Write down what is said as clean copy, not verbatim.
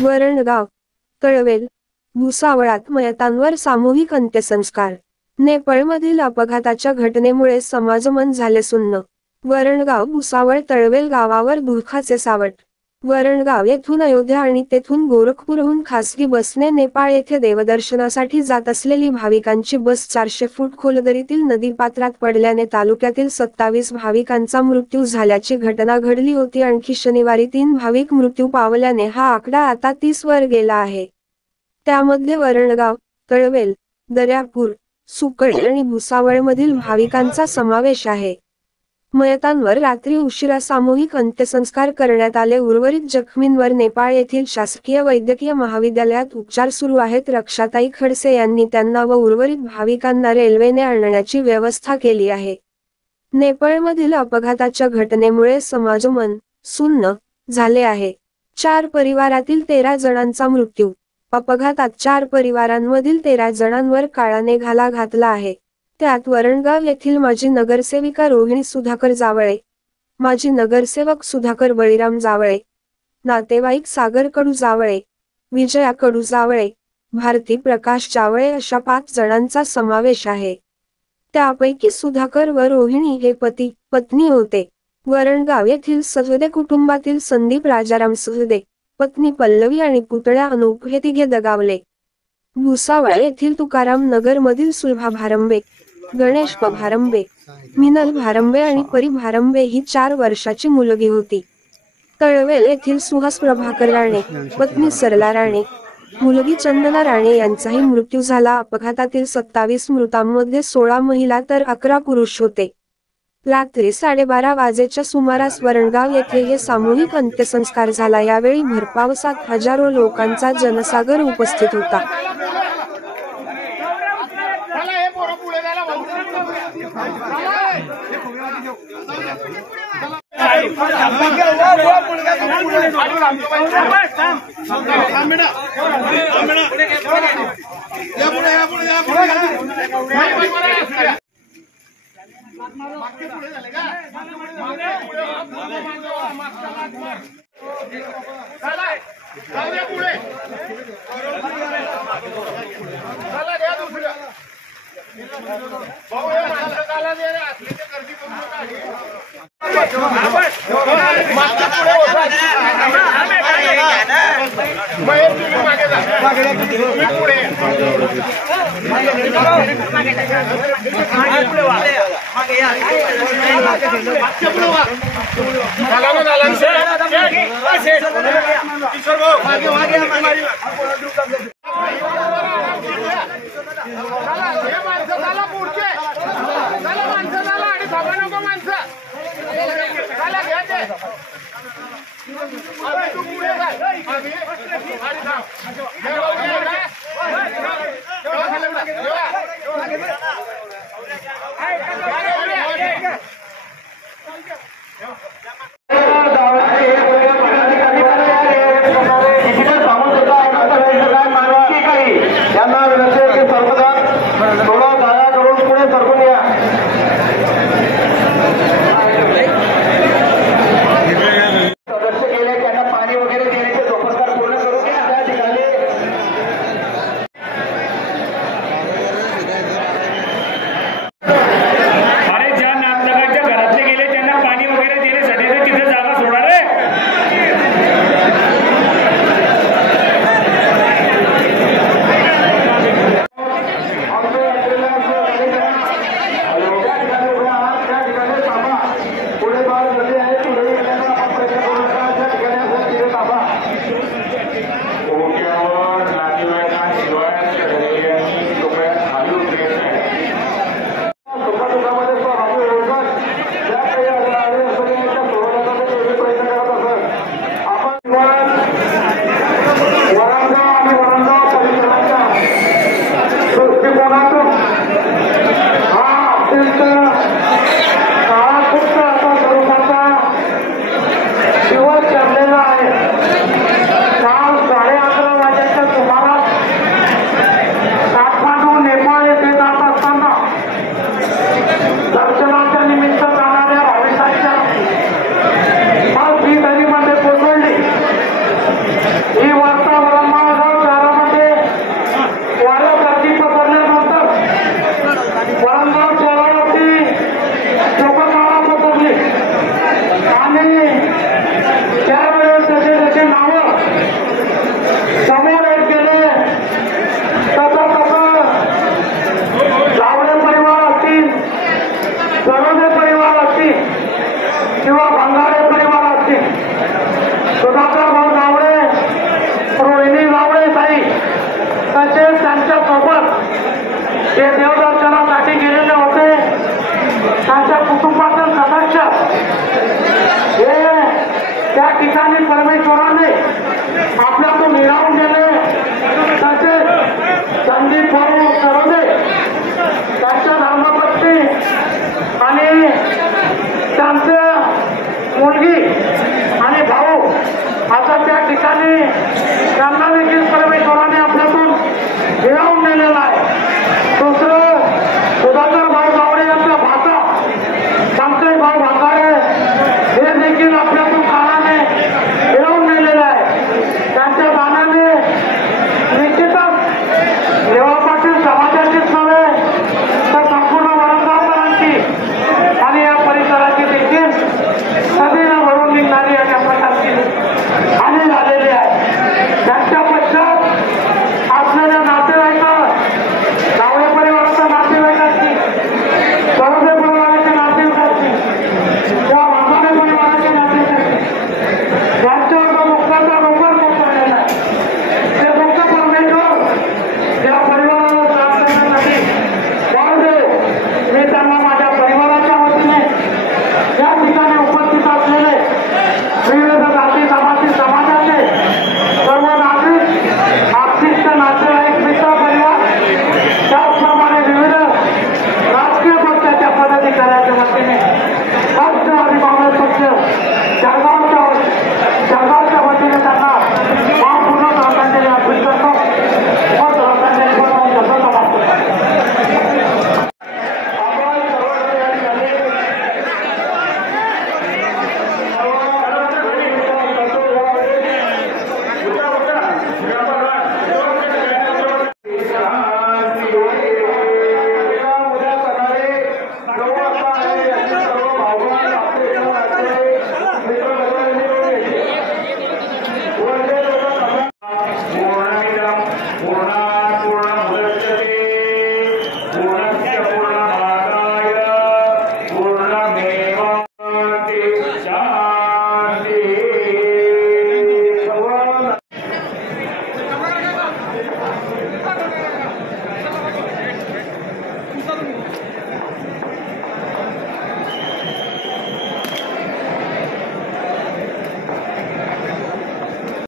वरणगाव, तळवेल, भुसावळात मयतांवर सामूहिक अंत्यसंस्कार। नेपाळमधील अपघाताच्या घटनेमुळे समाजमन झाले सुन्न। वरणगाव, भुसावळ, तळवेल गावावर दुःखाचे सावट। वरणगाव येथून अयोध्या आणि तेथून गोरखपूरहून खासगी बसने नेपाळ येथे देवदर्शनासाठी जात असलेली भाविकांची बस 400 फूट खोल दरीतील नदीपात्रात पडल्याने तालुक्यातील 27 भाविकांचा मृत्यू झाल्याची घटना घडली होती। आणखी शनिवारी 3 भाविक मृत्यू पावल्याने हा आकडा आता 30 वर गेला आहे। त्यामध्ये वरणगाव, तळवेल, दर्यापूर, सुकळी आणि भुसावळमधील भाविकांचा समावेश आहे। मयतांवर रात्री उशिरा सामूहिक अंत्यसंस्कार करण्यात आले। उर्वरित जखमींवर नेपाळ येथील शासकीय वैद्यकीय महाविद्यालयात उपचार सुरू आहेत। रक्षाताई खडसे यांनी त्यांना व उर्वरित भाविकांना रेल्वेने आणण्याची व्यवस्था केली आहे। नेपाळमधील अपघाताच्या घटनेमुळे समाजमन सुन्न झाले आहे। 4 परिवारातील 13 जणांचा मृत्यू। अपघातात 4 परिवारांमधील 13 जणांवर काळाने घाला घातला आहे। त्यात वरणगाव येथील माजी नगरसेविका रोहिणी सुधाकर जावळे, माजी नगरसेवक सुधाकर बळीराम जावळे, नातेवाईक सागर कडू जावळे, विजया कडू जावळे, भारती प्रकाश जावळे अशा 5 जणांचा समावेश आहे। त्यापैकी सुधाकर व रोहिणी हे पती पत्नी होते। वरणगाव येथील सहदे कुटुंबातील संदीप राजाराम सहदे, पत्नी पल्लवी आणि पुतळ्या अनूप हे तिघे दगावले। भुसावळ येथील तुकाराम नगर मधील सुलभा भारंबे, गणेश प भारंबे, मिनल भारंबे आणि परी भारंबे ही 4 वर्षाची मुलगी होती। तळवेल येथील सुहास प्रभाकर राणे, पत्नी सरला राणे, मुलगी चंदना राणे यांचाही मृत्यू झाला। अपघातातील 27 मृतांमध्ये 16 महिला तर 11 पुरुष होते। रात्री 12:30 वाजेच्या सुमारास वरणगाव येथे हे सामूहिक अंत्यसंस्कार झाला। यावेळी भरपावसात हजारो लोकांचा जनसागर उपस्थित होता। आमचं मुलगी आणि भाऊ आता त्या ठिकाणी त्यांना देखील परमेश्वराने आपल्यातून हिरावून नेलेला आहे। दुसरं सुधाकर भाऊ गावडे यांचा भाचा संजय भाऊ भांगारे हे देखील आपल्यातून काळाने हिरावून नेलेले आहे। त्यांच्या जाण्याने निश्चितच देवा पाटील समाजाचीच नव्हे तर संपूर्ण वरणगावकरांची आणि या परिसराची देखील सदैव भरून निघणारी अशा प्रकारची हानी झालेली आहे। त्यांच्या पश्चात असलेल्या नातेवाईकांवर गावडे परिवाराच्या नातेवाईकांची सरदे परिवाराच्या नातेवाईकांची किंवा भांगारे परिवाराच्या नातेवाईकांची त्यांच्यावर जो दुःखाचा डोंगर कोसळलेला आहे ते दुःख परमेश्वर या परिवाराला त्रास करण्यासाठी वाढ देव मी त्यांना माझ्या परिवाराच्या वतीने या ठिकाणी उपस्थित असलेले विविध जाती जमाती समाजाचे सर्व नागरिक आपसिष्ट नातेवाईक मित्र परिवार त्याचप्रमाणे विविध राजकीय पक्षाच्या पदाधिकाऱ्यांच्या वतीने राष्ट्रवादी काँग्रेस पक्ष जळगाव